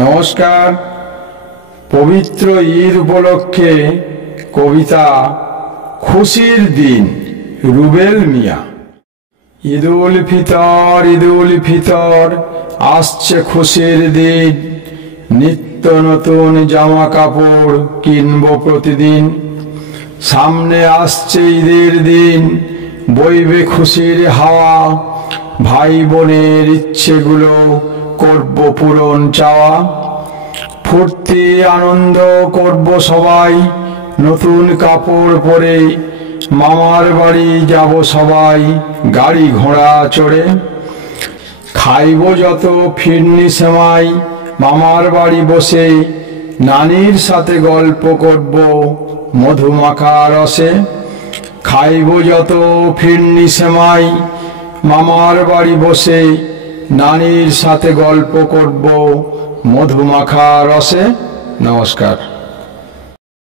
নমস্কার। পবিত্র ঈদ উপলক্ষে কবিতা খুশির দিন, রুবেল মিয়া। ঈদুল ফিতর আসছে খুশির দিন, নিত্য নতুন জামা কাপড় কিনবো প্রতিদিন। সামনে আসছে ঈদের দিন, বইবে খুশির হাওয়া, ভাই বোনের ইচ্ছেগুলো করব পূরণ চাওয়া। ফুর্তি আনন্দ করব সবাই, নতুন কাপড় পরে মামার বাড়ি যাব সবাই গাড়ি ঘোড়া চড়ে। খাইব যত ফিরনি সেমাই মামার বাড়ি বসে, নানির সাথে গল্প করব মধুমাখা রসে। খাইব যত ফিরনি সেমাই মামার বাড়ি বসে, নানির সাথে গল্প করব মধুমাখা রসে। নমস্কার।